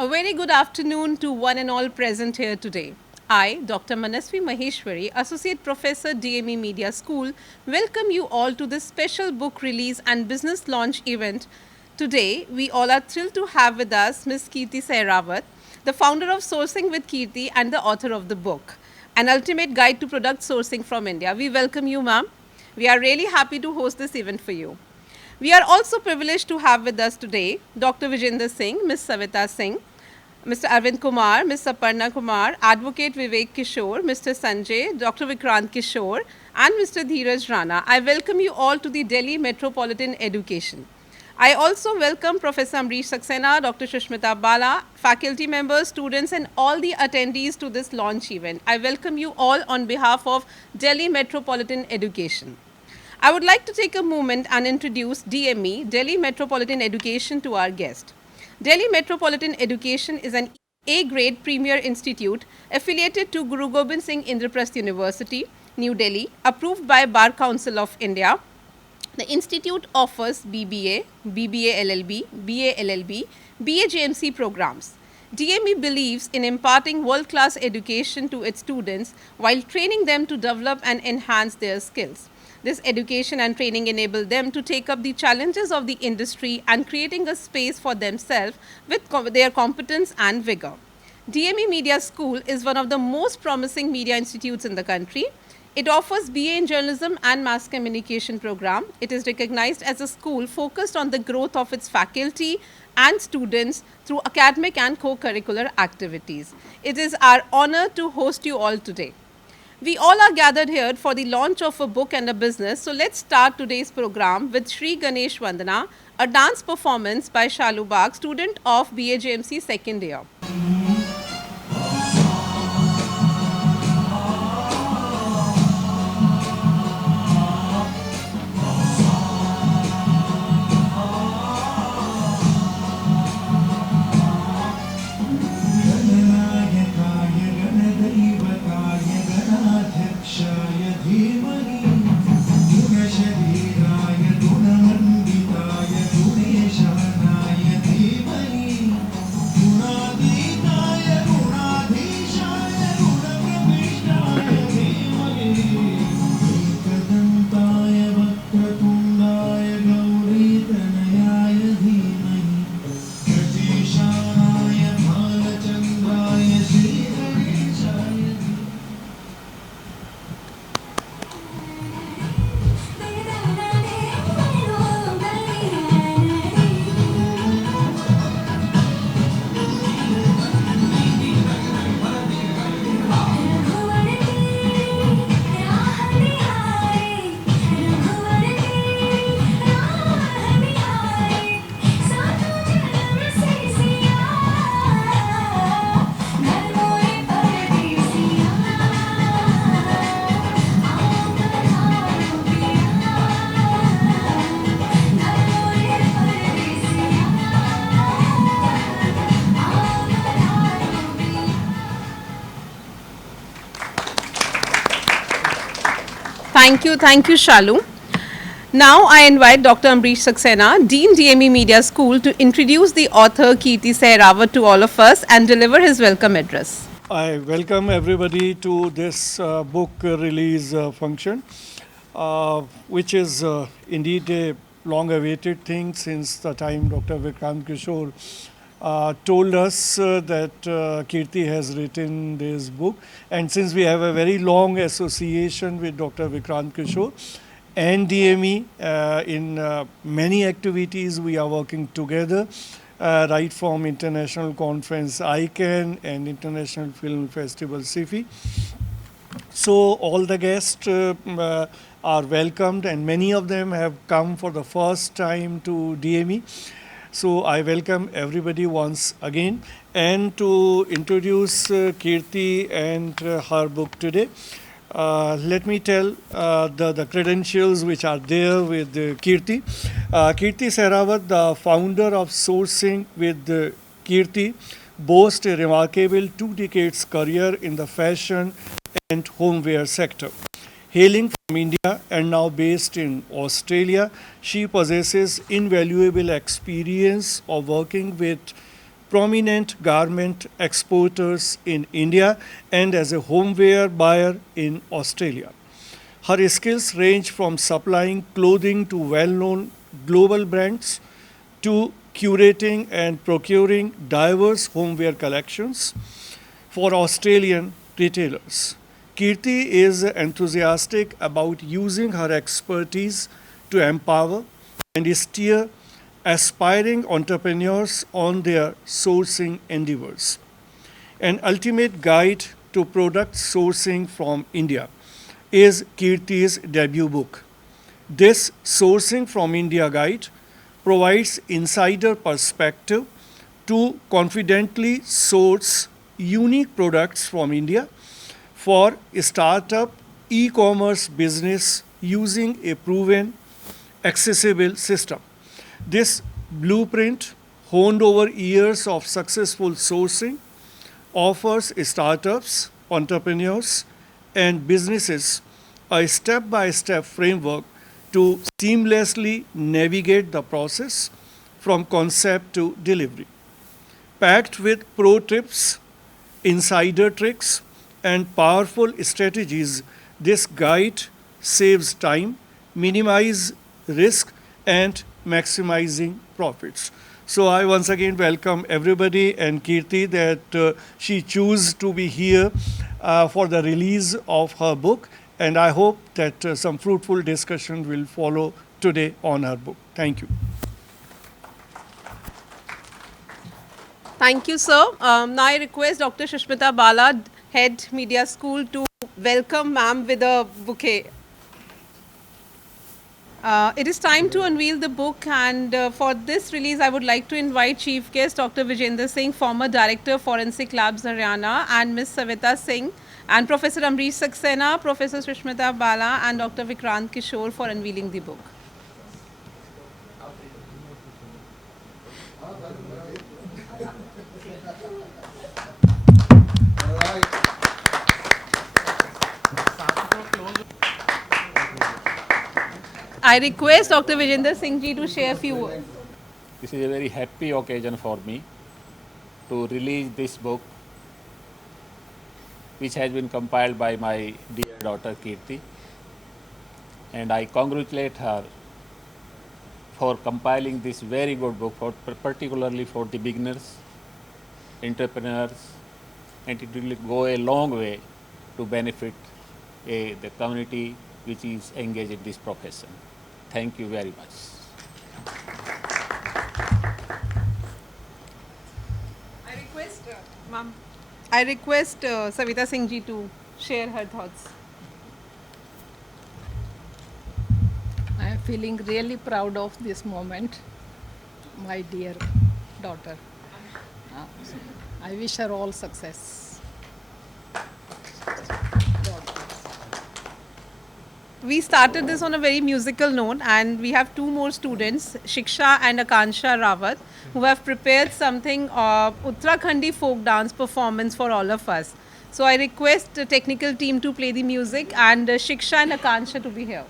A very good afternoon to one and all present here today. I, Dr. Manasvi Maheshwari, Associate Professor, DME Media School, welcome you all to this special book release and business launch event. Today, we all are thrilled to have with us Ms. Kirti Sehrawat, the founder of Sourcing with Kirti and the author of the book, An Ultimate Guide to Product Sourcing from India. We welcome you, ma'am. We are really happy to host this event for you. We are also privileged to have with us today Dr. Vijender Singh, Ms. Savita Singh, Mr. Arvind Kumar, Ms. Aparna Kumar, Advocate Vivek Kishore, Mr. Sanjay, Dr. Vikrant Kishore, and Mr. Dheeraj Rana. I welcome you all to the Delhi Metropolitan Education. I also welcome Professor Amrish Saxena, Dr. Shushmita Bala, faculty members, students, and all the attendees to this launch event. I welcome you all on behalf of Delhi Metropolitan Education. I would like to take a moment and introduce DME, Delhi Metropolitan Education, to our guest. Delhi Metropolitan Education is an A-grade premier institute affiliated to Guru Gobind Singh Indraprasth University, New Delhi, approved by Bar Council of India. The institute offers BBA, BBA LLB, BA LLB, BA JMC programs. DME believes in imparting world-class education to its students while training them to develop and enhance their skills. This education and training enable them to take up the challenges of the industry and creating a space for themselves with their competence and vigor. DME Media School is one of the most promising media institutes in the country. It offers BA in Journalism and Mass Communication program. It is recognized as a school focused on the growth of its faculty and students through academic and co-curricular activities. It is our honor to host you all today. We all are gathered here for the launch of a book and a business. So let's start today's program with Shri Ganesh Vandana, a dance performance by Shalu Bagh, student of BAJMC second year. Thank you, Shalu. Now I invite Dr. Amrish Saxena, Dean DME Media School, to introduce the author Kirti Sehrawat to all of us and deliver his welcome address. I welcome everybody to this book release function, which is indeed a long-awaited thing since the time Dr. Vikrant Kishore told us that Kirti has written this book. And since we have a very long association with Dr. Vikrant Kishore and DME in many activities, we are working together. Right from International Conference ICANN and International Film Festival SIFI. So all the guests are welcomed and many of them have come for the first time to DME. So I welcome everybody once again and to introduce Kirti and her book today. Let me tell the credentials which are there with Kirti. Kirti Sehrawat, the founder of Sourcing with Kirti, boasts a remarkable 2 decades career in the fashion and homeware sector. Hailing from India and now based in Australia, she possesses invaluable experience of working with prominent garment exporters in India and as a homeware buyer in Australia. Her skills range from supplying clothing to well known global brands to curating and procuring diverse homeware collections for Australian retailers. Kirti is enthusiastic about using her expertise to empower and steer aspiring entrepreneurs on their sourcing endeavors. An ultimate guide to product sourcing from India is Kirti's debut book. This Sourcing from India guide provides insider perspective to confidently source unique products from India for startup e-commerce business using a proven accessible system. This blueprint, honed over years of successful sourcing, offers startups, entrepreneurs, and businesses a step by step framework to seamlessly navigate the process from concept to delivery. Packed with pro tips, insider tricks, and powerful strategies, this guide saves time, minimizes risk, and maximizing profits. So I once again welcome everybody and Kirti that she chose to be here for the release of her book, and I hope that some fruitful discussion will follow today on her book. Thank you. Thank you, sir. Now I request Dr. Shushmita Bala, Head Media School, to welcome ma'am with a bouquet. It is time to unveil the book, and for this release, I would like to invite Chief Guest Dr. Vijender Singh, former Director Forensic Labs Haryana, and Ms. Savita Singh, and Professor Amrish Saxena, Professor Shushmita Bala, and Dr. Vikrant Kishore for unveiling the book. I request Dr. Vijender Singh ji to share a few words. This is a very happy occasion for me to release this book, which has been compiled by my dear daughter Kirti, and I congratulate her for compiling this very good book, particularly for the beginners, entrepreneurs, and it will go a long way to benefit the community which is engaged in this profession. Thank you very much. I request Savita Singh ji to share her thoughts. I am feeling really proud of this moment, my dear daughter. Uh, I wish her all success. We started this on a very musical note, and we have two more students, Shiksha and Akansha Rawat, who have prepared something Uttarakhandi folk dance performance for all of us. So I request the technical team to play the music and Shiksha and Akansha to be here.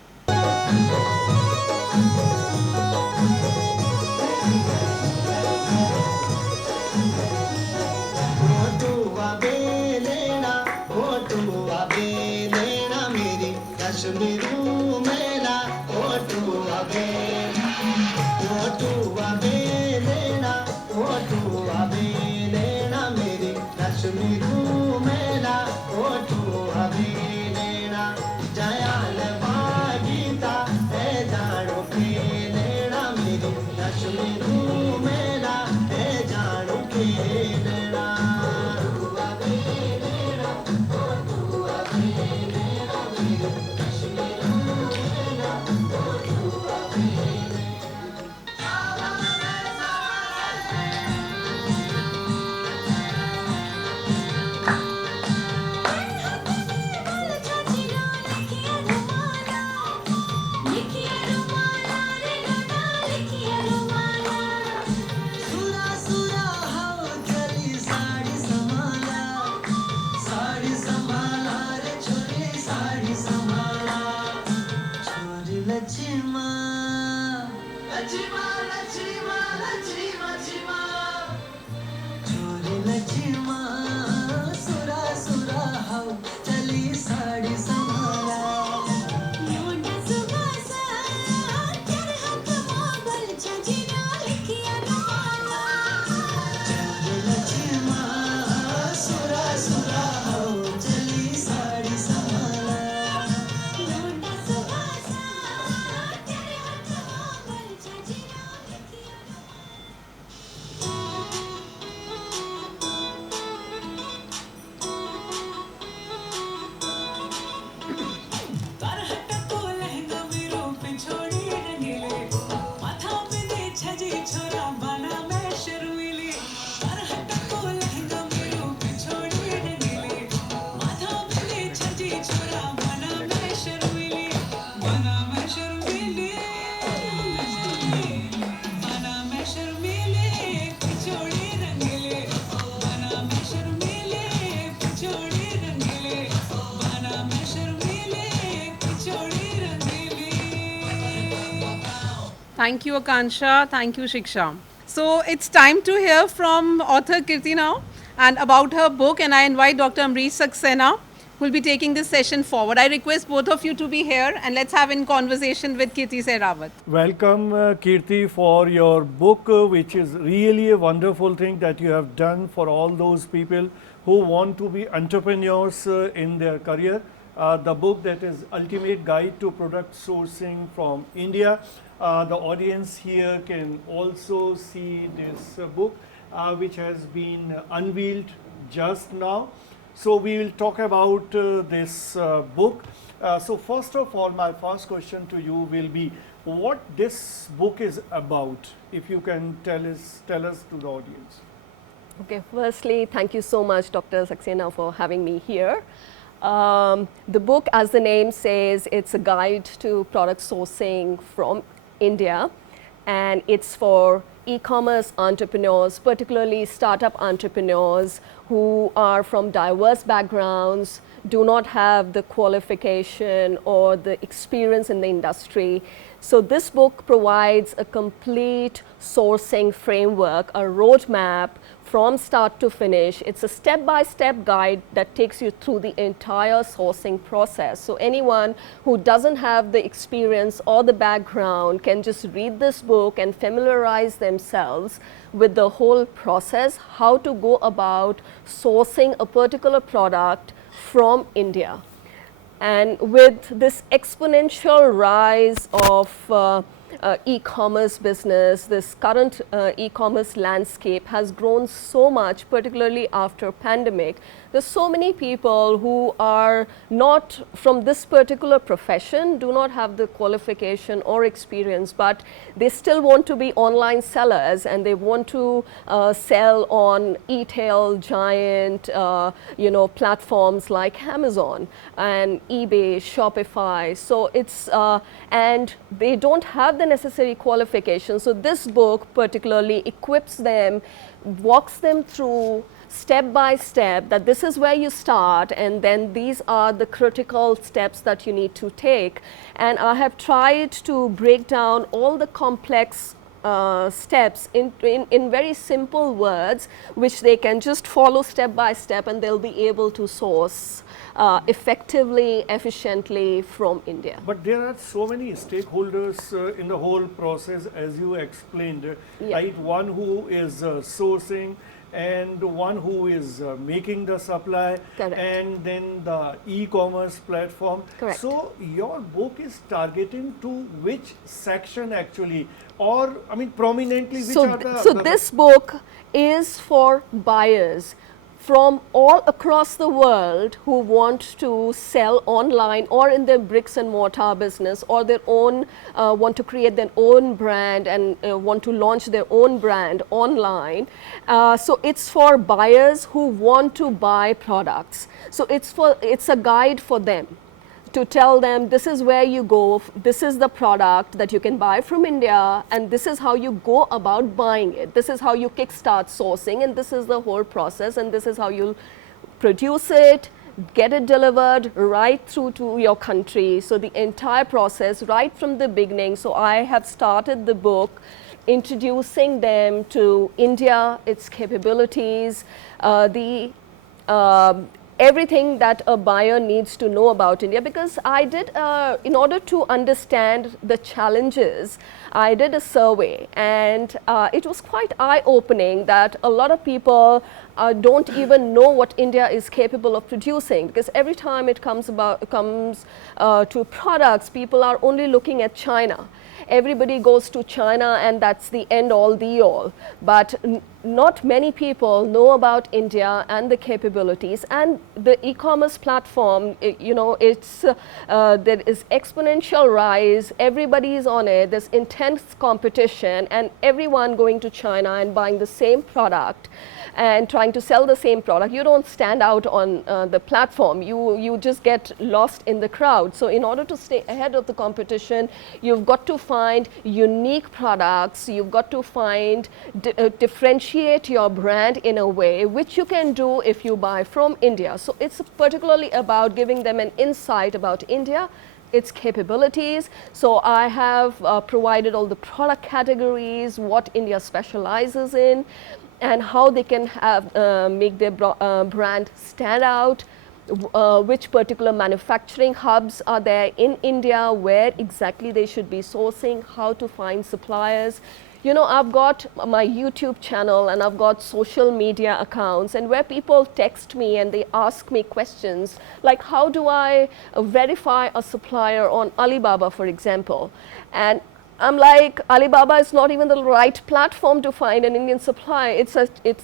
Laxma सुरा सुरा हो चली साडी समाला मोठा सुभासा कर हक मोगलच्या जिना लिखिया रमाला लक्ष्मा सुरा सुरा हो चली साडी समाला मोठा सुभासा कर हक मोगलच्या जिना लिखिया तरहट को लहंगा मेरो पिछोड़ी रंगीले माथा पे दे छजी छोरा बना मैं शर्मीली तरहट को लहंगा मेरो पिछोड़ी रंगीले माथा पे दे छजी छोरा बना मैं शर्मीली बना मैं शर्मीली बना मैं शर्मीली पिछोड़ी रंगीले बना मैं शर्मीली पिछोड़ी रंगीले बना मैं शर्मीली पिछोड़ी रंगीली Thank you, Akansha. Thank you, Shiksha. So it's time to hear from author Kirti now and about her book. And I invite Dr. Amrish Saxena, who will be taking this session forward. I request both of you to be here and let's have a conversation with Kirti Sehrawat. Welcome, Kirti, for your book, which is really a wonderful thing that you have done for all those people who want to be entrepreneurs in their career. The book that is Ultimate Guide to Product Sourcing from India. The audience here can also see this book, which has been unveiled just now. So we will talk about this book. So first of all, my first question to you will be what this book is about, if you can tell us to the audience. Okay, firstly, thank you so much, Dr. Saxena, for having me here. The book, as the name says, it's a guide to product sourcing from India, and it's for e-commerce entrepreneurs, particularly startup entrepreneurs who are from diverse backgrounds, do not have the qualification or the experience in the industry. So this book provides a complete sourcing framework, a roadmap from start to finish. It's a step-by-step guide that takes you through the entire sourcing process. So anyone who doesn't have the experience or the background can just read this book and familiarize themselves with the whole process, how to go about sourcing a particular product from India. And with this exponential rise of e-commerce business, this current e-commerce landscape has grown so much, particularly after pandemic. There's so many people who are not from this particular profession, do not have the qualification or experience, but they still want to be online sellers and they want to sell on e-tail giant, platforms like Amazon and eBay, Shopify. So it's, and they don't have the necessary qualifications. So this book particularly equips them, walks them through step by step that this is where you start and then these are the critical steps that you need to take. And I have tried to break down all the complex steps in very simple words which they can just follow step by step and they'll be able to source effectively, efficiently from India. But there are so many stakeholders in the whole process, as you explained, right? One who is sourcing, and one who is making the supply, Correct. and then the e-commerce platform. Correct. So your book is targeting to which section actually, or I mean prominently which are the... So this book is for buyers from all across the world who want to sell online or in their bricks and mortar business or their own, want to create their own brand and want to launch their own brand online. So it's for buyers who want to buy products. So it's a guide for them to tell them this is where you go, this is the product that you can buy from India, and this is how you go about buying it. This is how you kickstart sourcing, and this is the whole process, and this is how you'll produce it, get it delivered right through to your country. So the entire process right from the beginning. So I have started the book introducing them to India, its capabilities, the everything that a buyer needs to know about India, because I did, in order to understand the challenges, I did a survey, and it was quite eye-opening that a lot of people don't even know what India is capable of producing, because every time it comes to products, people are only looking at China. Everybody goes to China and that's the end all be all. But not many people know about India and the capabilities, and the e-commerce platform, you know, it's there is exponential rise, everybody is on it, there's intense competition, and everyone going to China and buying the same product and trying to sell the same product. You don't stand out on the platform, you just get lost in the crowd. So in order to stay ahead of the competition, you've got to find unique products, you've got to find differentiate your brand in a way which you can do if you buy from India. So it's particularly about giving them an insight about India, its capabilities. So I have provided all the product categories, what India specializes in, and how they can have make their brand stand out, which particular manufacturing hubs are there in India, where exactly they should be sourcing, how to find suppliers. You know, I've got my YouTube channel and I've got social media accounts, and where people text me and they ask me questions like, how do I verify a supplier on Alibaba, for example? And I'm like, Alibaba is not even the right platform to find an Indian supplier. It's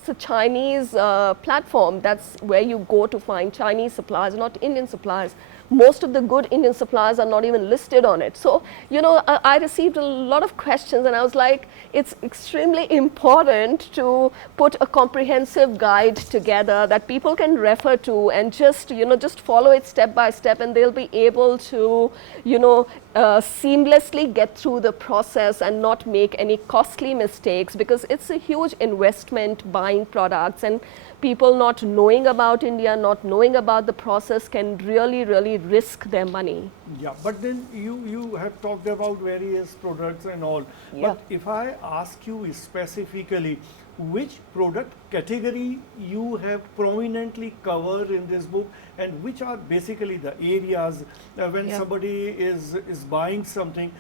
a Chinese platform. That's where you go to find Chinese suppliers, not Indian suppliers. Most of the good Indian suppliers are not even listed on it. So, you know, I received a lot of questions, and I was like, it's extremely important to put a comprehensive guide together that people can refer to and just, you know, just follow it step by step, and they'll be able to, you know, seamlessly get through the process and not make any costly mistakes, because it's a huge investment buying products, and people not knowing about India, not knowing about the process can really, really risk their money. Yeah, but then you have talked about various products and all. Yeah. But if I ask you specifically, which product category you have prominently covered in this book, and which are basically the areas when Yeah. somebody is buying something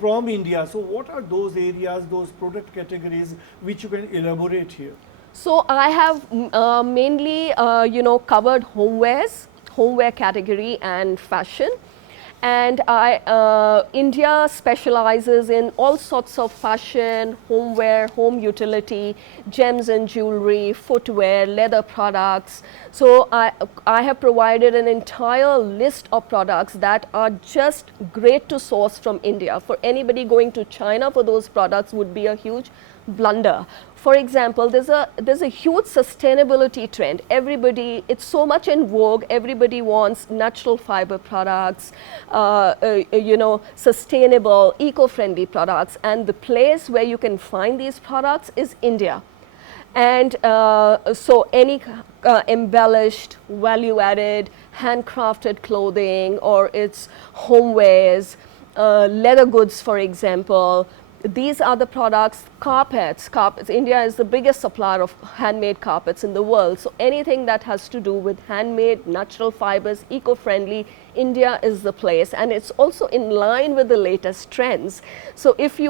from India, so what are those areas, those product categories which you can elaborate here? So I have mainly, you know, covered homeware category and fashion. And India specializes in all sorts of fashion, homeware, home utility, gems and jewelry, footwear, leather products. So I have provided an entire list of products that are just great to source from India. For anybody going to China for those products would be a huge blunder. For example, there's a huge sustainability trend. Everybody, it's so much in vogue. Everybody wants natural fiber products, you know, sustainable, eco-friendly products, and the place where you can find these products is India. And so any embellished, value-added, handcrafted clothing, or it's homewares, leather goods, for example. These are the products. Carpets. India is the biggest supplier of handmade carpets in the world. So anything that has to do with handmade, natural fibers, eco-friendly, India is the place, and it's also in line with the latest trends. So if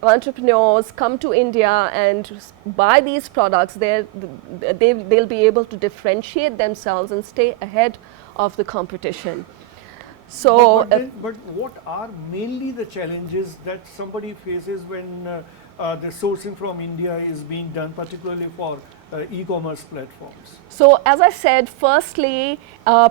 entrepreneurs come to India and buy these products, they'll be able to differentiate themselves and stay ahead of the competition. So, but what are mainly the challenges that somebody faces when the sourcing from India is being done, particularly for e-commerce platforms? So as I said, firstly,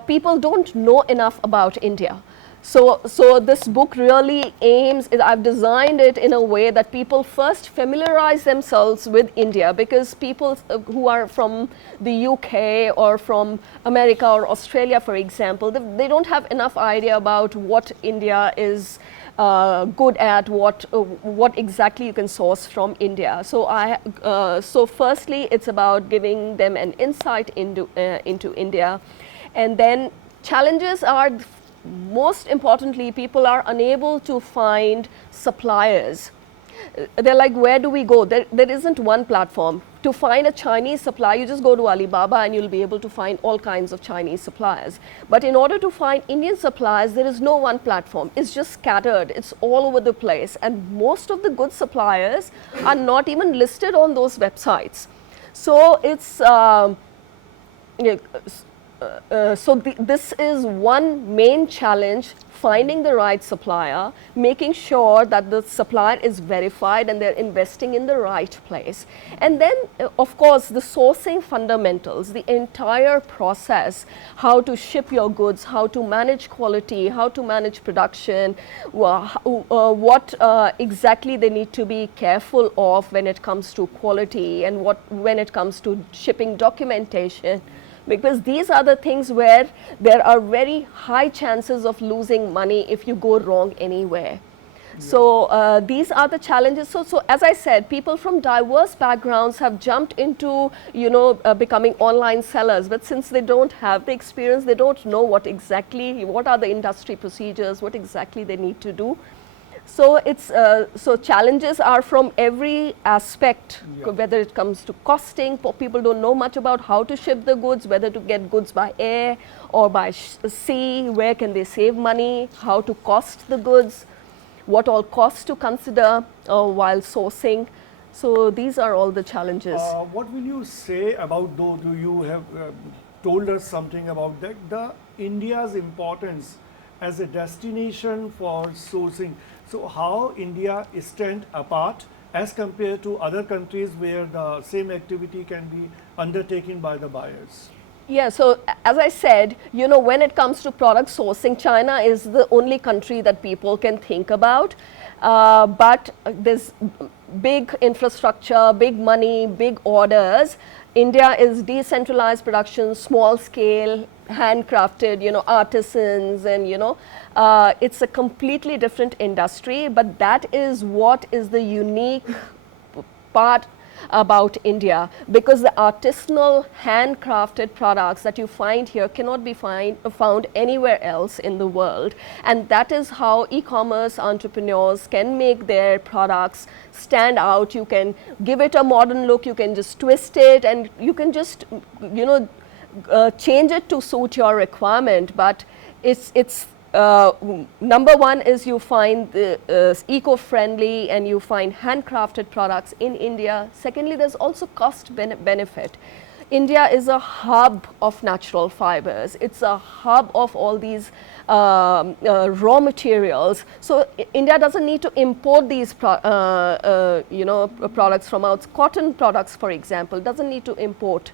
people don't know enough about India. So this book really aims, I've designed it in a way that people first familiarize themselves with India, because people who are from the UK or from America or Australia, for example, they don't have enough idea about what India is good at, what exactly you can source from India. So firstly, it's about giving them an insight into India, and then challenges are, most importantly, people are unable to find suppliers. they're like, where do we go? There isn't one platform. To find a Chinese supplier, you just go to Alibaba and you'll be able to find all kinds of Chinese suppliers. But in order to find Indian suppliers, there is no one platform. It's just scattered. It's all over the place. And most of the good suppliers are not even listed on those websites. So it's, this is one main challenge, finding the right supplier, making sure that the supplier is verified and they're investing in the right place. And then, of course, the sourcing fundamentals, the entire process, how to ship your goods, how to manage quality, how to manage production, what exactly they need to be careful of when it comes to quality, and when it comes to shipping documentation. Because these are the things where there are very high chances of losing money if you go wrong anywhere. Yeah. So these are the challenges. So as I said, people from diverse backgrounds have jumped into, becoming online sellers. But since they don't have the experience, they don't know what are the industry procedures, what exactly they need to do. So it's so challenges are from every aspect, whether it comes to costing. People don't know much about how to ship the goods, whether to get goods by air or by sea, where can they save money, how to cost the goods, what all costs to consider while sourcing. So these are all the challenges. What will you say about, though, do you have told us something about that, the India's importance as a destination for sourcing? So how India stands apart as compared to other countries where the same activity can be undertaken by the buyers? Yeah, so as I said, when it comes to product sourcing, China is the only country that people can think about. But there's big infrastructure, big money, big orders. India is decentralized production, small scale, handcrafted, artisans, and it's a completely different industry. But that is what is the unique part about India, because the artisanal handcrafted products that you find here cannot be found anywhere else in the world. And that is how e-commerce entrepreneurs can make their products stand out. You can give it a modern look, you can just twist it, and you can just change it to suit your requirement. But it's number one is you find the eco-friendly and you find handcrafted products in India. Secondly, there's also cost benefit. India is a hub of natural fibers. It's a hub of all these raw materials. So India doesn't need to import these products from out. Cotton products, for example, doesn't need to import.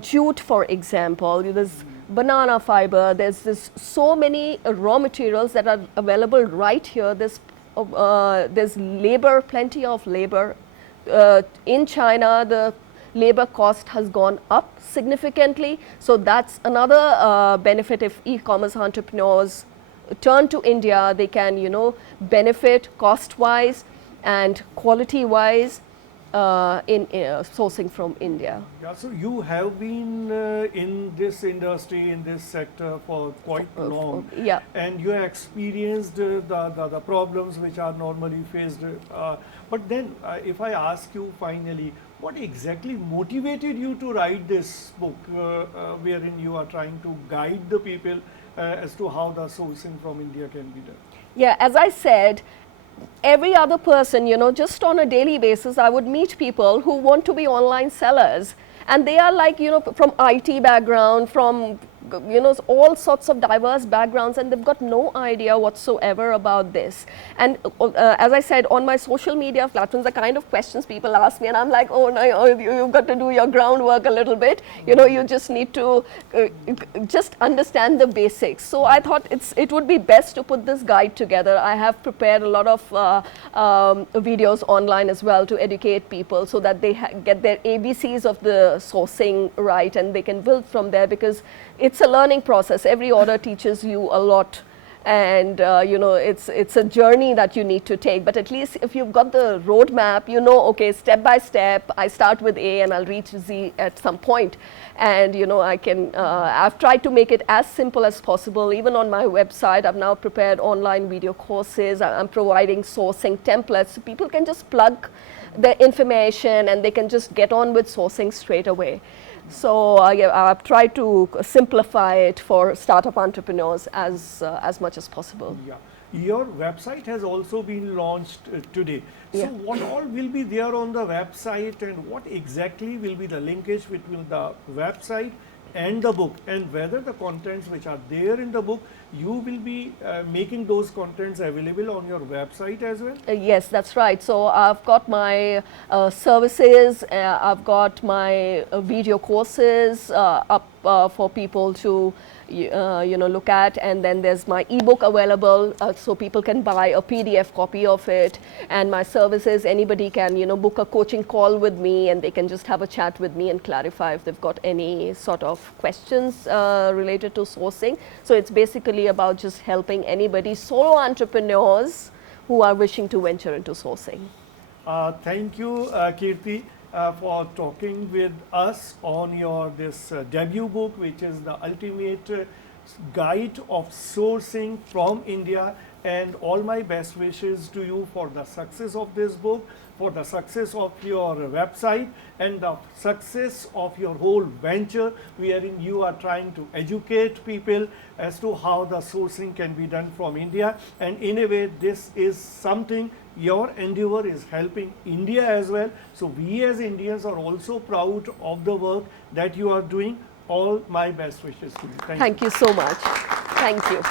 Jute, for example, there's banana fiber, there's so many raw materials that are available right here. There's labor, plenty of labor. In China, the labor cost has gone up significantly. So that's another benefit. If e-commerce entrepreneurs turn to India, they can, benefit cost-wise and quality-wise. In sourcing from India. Yeah, so you have been in this industry, in this sector for quite long. Yeah. And you have experienced the problems which are normally faced. But then if I ask you finally, what exactly motivated you to write this book wherein you are trying to guide the people as to how the sourcing from India can be done? Yeah, as I said, every other person, just on a daily basis, I would meet people who want to be online sellers. And they are like, from IT background, from, all sorts of diverse backgrounds, and they've got no idea whatsoever about this. And as I said, on my social media platforms, the kind of questions people ask me, and I'm like, oh, no, you've got to do your groundwork a little bit. You just need to just understand the basics. So I thought it would be best to put this guide together. I have prepared a lot of videos online as well to educate people so that they get their ABCs of the sourcing right, and they can build from there, because it's a learning process. Every order teaches you a lot, and you know, it's a journey that you need to take. But at least if you've got the roadmap, you know, okay, step by step, I start with A and I'll reach Z at some point. And you know, I've tried to make it as simple as possible. Even on my website, I've now prepared online video courses. I'm providing sourcing templates so people can just plug the information and they can just get on with sourcing straight away. So yeah, I've tried to simplify it for startup entrepreneurs as much as possible. Yeah. Your website has also been launched today. So Yeah. what all will be there on the website, and what exactly will be the linkage between the website and the book, and whether the contents which are there in the book, you will be making those contents available on your website as well? Yes, that's right. So I've got my services, I've got my video courses up for people to you know, look at, and then there's my ebook available, so people can buy a PDF copy of it. And my services, anybody can, you know, book a coaching call with me, and they can just have a chat with me and clarify if they've got any sort of questions related to sourcing. So it's basically about just helping anybody, solo entrepreneurs who are wishing to venture into sourcing. Thank you, Kirti, for talking with us on your this debut book, which is the ultimate guide of sourcing from India. And all my best wishes to you for the success of this book, for the success of your website, and the success of your whole venture, wherein you are trying to educate people as to how the sourcing can be done from India. And in a way, this is something, your endeavor is helping India as well. So we as Indians are also proud of the work that you are doing. All my best wishes to you. Thank you so much. Thank you.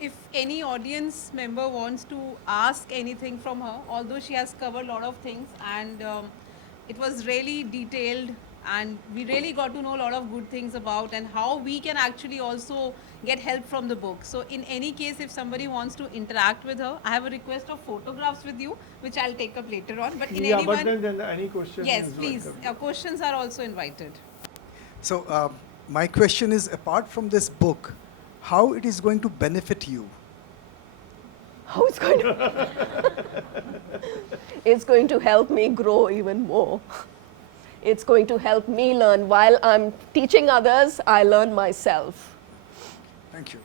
If any audience member wants to ask anything from her, although she has covered a lot of things, and it was really detailed, and we really got to know a lot of good things about and how we can actually also get help from the book. So in any case, if somebody wants to interact with her, I have a request of photographs with you, which I'll take up later on. But in Yeah, anyone, but then any questions? yes, is please. welcome. Questions are also invited. So my question is, apart from this book, how it is going to benefit you? How it's going to it's going to help me grow even more. It's going to help me learn. While I'm teaching others, I learn myself. Thank you.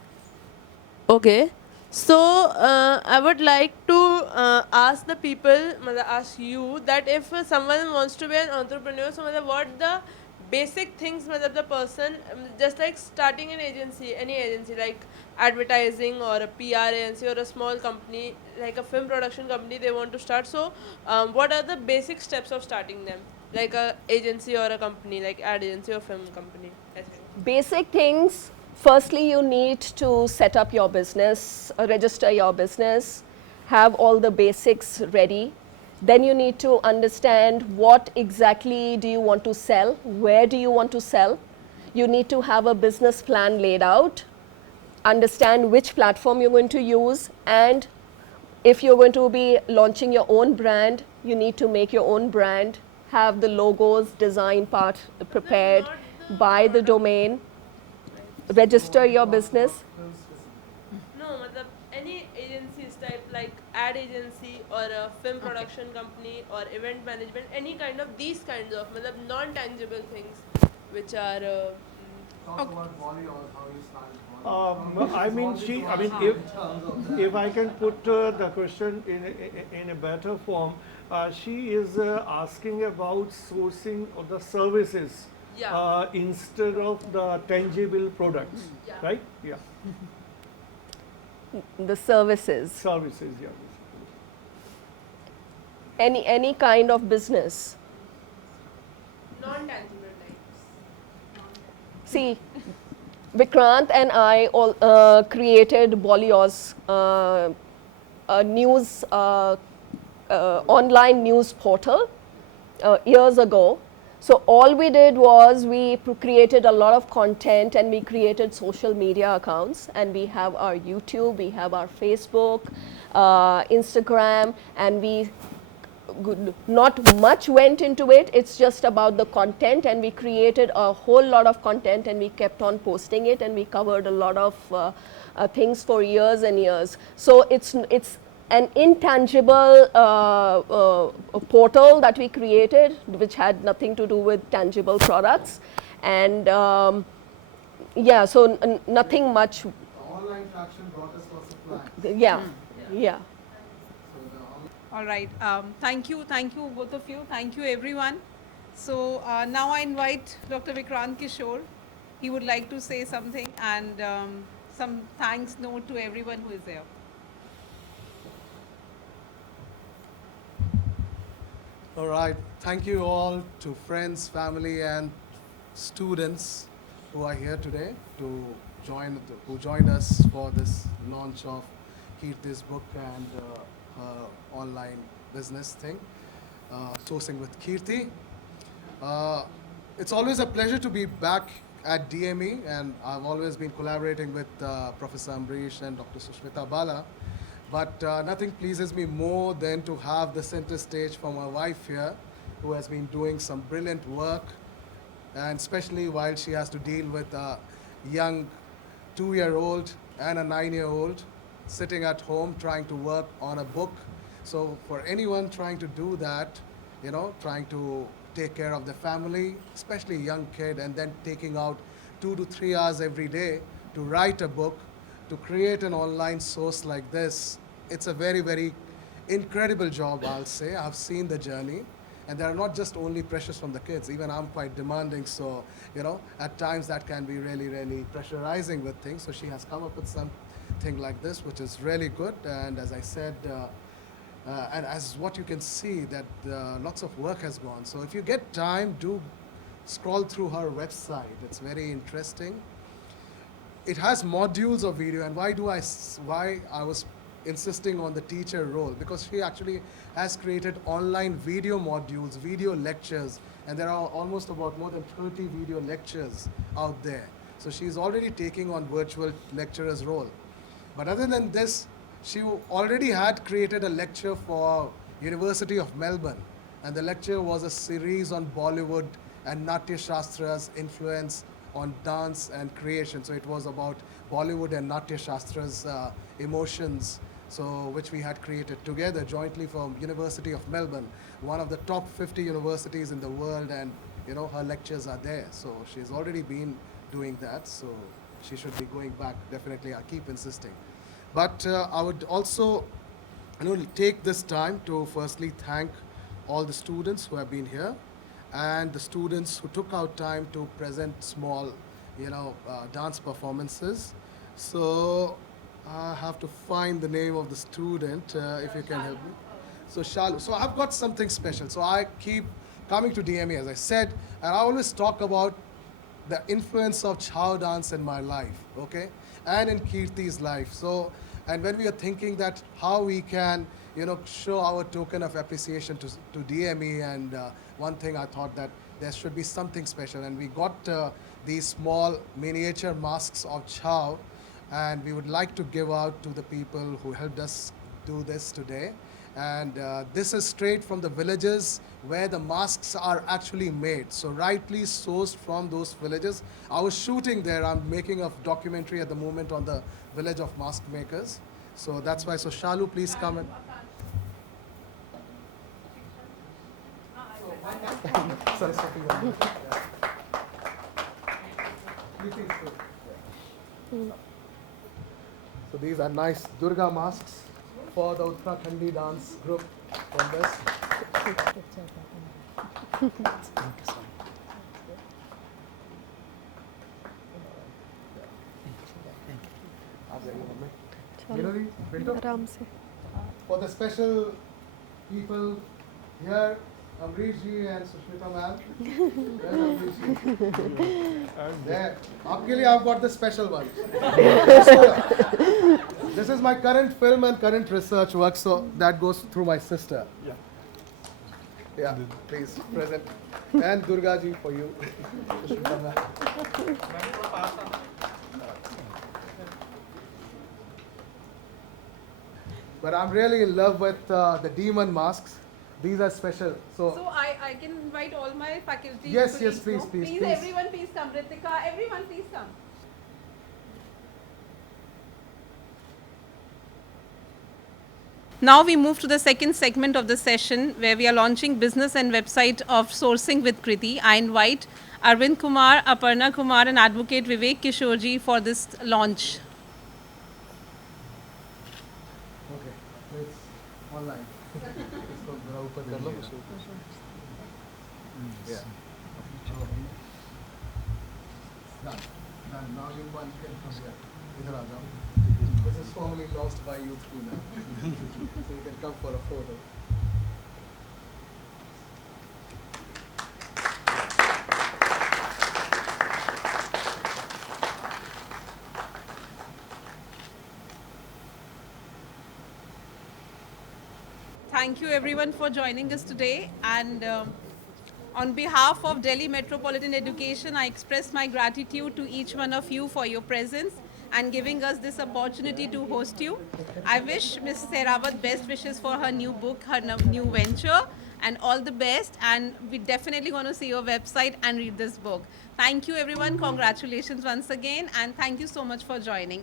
Okay. So I would like to ask the people, ask you, that if someone wants to be an entrepreneur, so what the basic things the person, just like starting an agency, any agency like advertising or a PR agency or a small company like a film production company they want to start. So what are the basic steps of starting them, like a agency or a company like ad agency or film company? Basic things. Firstly, you need to set up your business, register your business, have all the basics ready. Then you need to understand what exactly do you want to sell, where do you want to sell. You need to have a business plan laid out, understand which platform you're going to use, and if you're going to be launching your own brand, you need to make your own brand, have the logos, design part prepared, buy the domain, register your business. No, any agencies type like ad agency or a film production company or event management, any kind of these kinds of non-tangible things which are I mean, if I can put the question in a better form, she is asking about sourcing of the services instead of the tangible products, right? Yeah. The services, Services, yeah. any kind of business. non-tangible types. See, Vikrant and I all created Bolio's a news online news portal years ago. So all we did was we created a lot of content, and we created social media accounts, and we have our YouTube, we have our Facebook, Instagram, and we not much went into it. It's just about the content, and we created a whole lot of content, and we kept on posting it, and we covered a lot of things for years and years. So it's an intangible portal that we created, which had nothing to do with tangible products, and yeah, so nothing much. The online traction brought us lots of clients. Yeah, yeah. All right. Thank you, both of you. Thank you, everyone. So now I invite Dr. Vikrant Kishore. He would like to say something and some thanks note to everyone who is there. All right. Thank you all to friends, family, and students who are here today who joined us for this launch of Kirti's book and her online business thing, Sourcing with Kirti. It's always a pleasure to be back at DME, and I've always been collaborating with Professor Ambrish and Dr. Sushmita Bala. But nothing pleases me more than to have the center stage for my wife here, who has been doing some brilliant work, and especially while she has to deal with a young 2-year-old and a 9-year-old sitting at home trying to work on a book. So for anyone trying to do that, trying to take care of the family, especially a young kid, and then taking out 2 to 3 hours every day to write a book, to create an online source like this, it's a very, very incredible job, I'll say. I've seen the journey, and they're not just only precious from the kids. Even I'm quite demanding, so at times that can be really, really pressurizing with things. So she has come up with something like this, which is really good. And as I said, and as what you can see, that lots of work has gone. So if you get time, do scroll through her website. It's very interesting. It has modules of video, and why I was insisting on the teacher role, because she actually has created online video modules, video lectures, and there are almost about more than 30 video lectures out there. So she's already taking on virtual lecturer's role. But other than this, she already had created a lecture for University of Melbourne, and the lecture was a series on Bollywood and Natya Shastra's influence on dance and creation. So it was about Bollywood and Natya Shastra's emotions, so which we had created together jointly from University of Melbourne, one of the top 50 universities in the world, and her lectures are there. So she's already been doing that, so she should be going back, definitely. I keep insisting. But I would also take this time to firstly thank all the students who have been here, and the students who took out time to present small, dance performances. So I have to find the name of the student, if you can help me. So Shalu. So I've got something special. So I keep coming to DME, as I said, and I always talk about the influence of Chow dance in my life, okay, and in Kirti's life. So, and when we are thinking that how we can, show our token of appreciation to DME, and one thing I thought that there should be something special, and we got these small miniature masks of Chow, and we would like to give out to the people who helped us do this today. And this is straight from the villages where the masks are actually made. So rightly sourced from those villages. I was shooting there. I'm making a documentary at the moment on the village of mask makers. So that's why. So Shalu, please come in. Saraswati. So these are nice Durga masks for the Uttarakhandi dance group from this. Milady, Pinto? For the special people here, Amrish ji and Sushmita ma'am. Where's Amrish ji? There. Aapke liye I've got the special one. This is my current film and current research work, so that goes through my sister. Yeah. Yeah, please, present. And Durga ji for you. Sushmita ma'am. But I'm really in love with the demon masks. These are special. So, So I can invite all my faculty. Yes, colleagues, yes, please, no? please, Please, please. everyone, please come. Ritika, everyone, please come. Now we move to the second segment of the session where we are launching business and website of sourcing with Kriti. I invite Arvind Kumar, Aparna Kumar and Advocate Vivek Kishorji for this launch. okay, it's online. इसको जरा ऊपर कर लो. Yeah. Done. Done. Now you one can come here. इधर आ जाओ. This is formally launched by you too now. So you can come for a photo. Thank you everyone for joining us today, and on behalf of Delhi Metropolitan Education, I express my gratitude to each one of you for your presence and giving us this opportunity to host you. I wish Ms. Sehrawat best wishes for her new book, her new venture, and all the best, and we definitely going to see your website and read this book. Thank you everyone, congratulations once again, and thank you so much for joining.